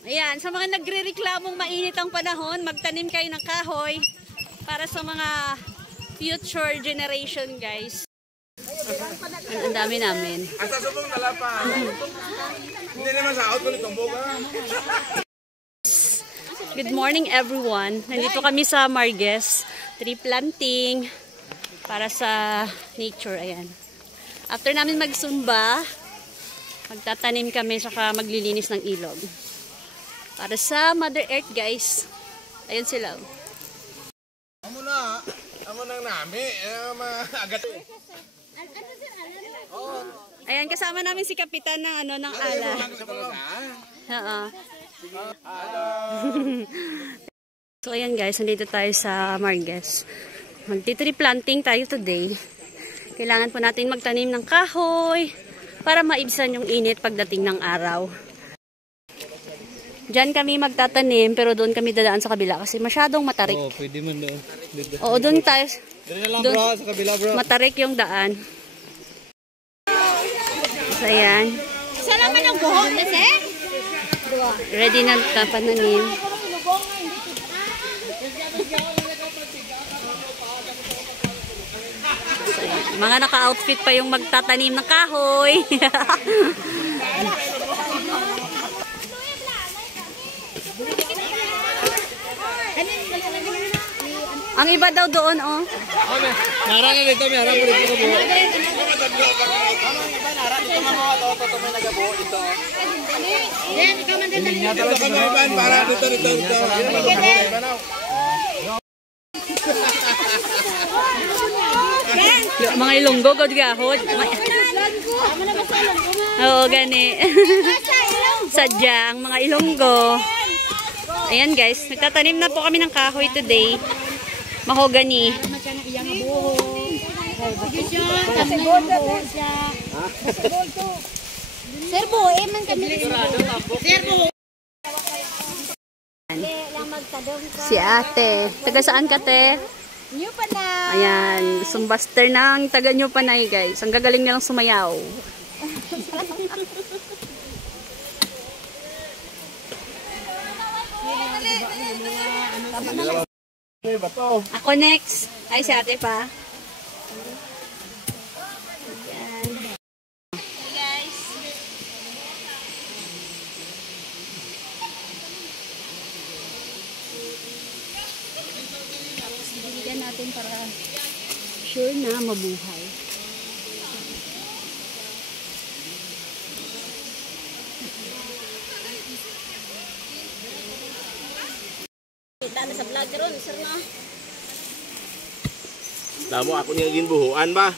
Ayan, sa mga nagre-reklamong mainit ang panahon, magtanim kayo ng kahoy para sa mga future generation, guys. Ang dami namin. Asa subong nalapan. Hindi naman sa out ko nitong boga. Good morning, everyone. Nandito kami sa Marges. Tree planting para sa nature. Ayan. After namin magsumba, magtatanim kami saka maglilinis ng ilog. Para sa Mother Earth, guys. Ayun sila. Amo nang nami. Agat. Ayan, kasama namin si Kapitan ng ng ala. Oo. So ayan guys, nandito tayo sa Marges. Magti-tree planting tayo today. Kailangan po natin magtanim ng kahoy para maibsan yung init pagdating ng araw. Diyan kami magtatanim pero doon kami dadaan sa kabila kasi masyadong matarik. Oo, pwede man doon. Oo, doon tayo. Doon sa kabila, bro. Matarik yung daan. So ayan. Isa naman ang buhok kasi. Ready na pananim. So, mga naka-outfit pa yung magtatanim ng kahoy. Ang iba daw doon, oh. Narang na dito, may harap mo dito ko. Mga ilonggo, godgahod. Oo, gani. Sadyang, mga ilonggo. Ayan guys, nagtatanim na po kami ng kahoy today. Mahogany. Serbo, man kami. Serbo. Si ate. Taga saan ka, te? New Panay. Ayan, sumbaster ng taga New Panay, guys. Ang gagaling nilang sumayaw. Ako next. Ay, si ate pa. Ayan. Hey guys. Diligan natin para sure na mabuhay. Kita na sa vlog karon, sir na. Damo ako niya ginbuhuan ba?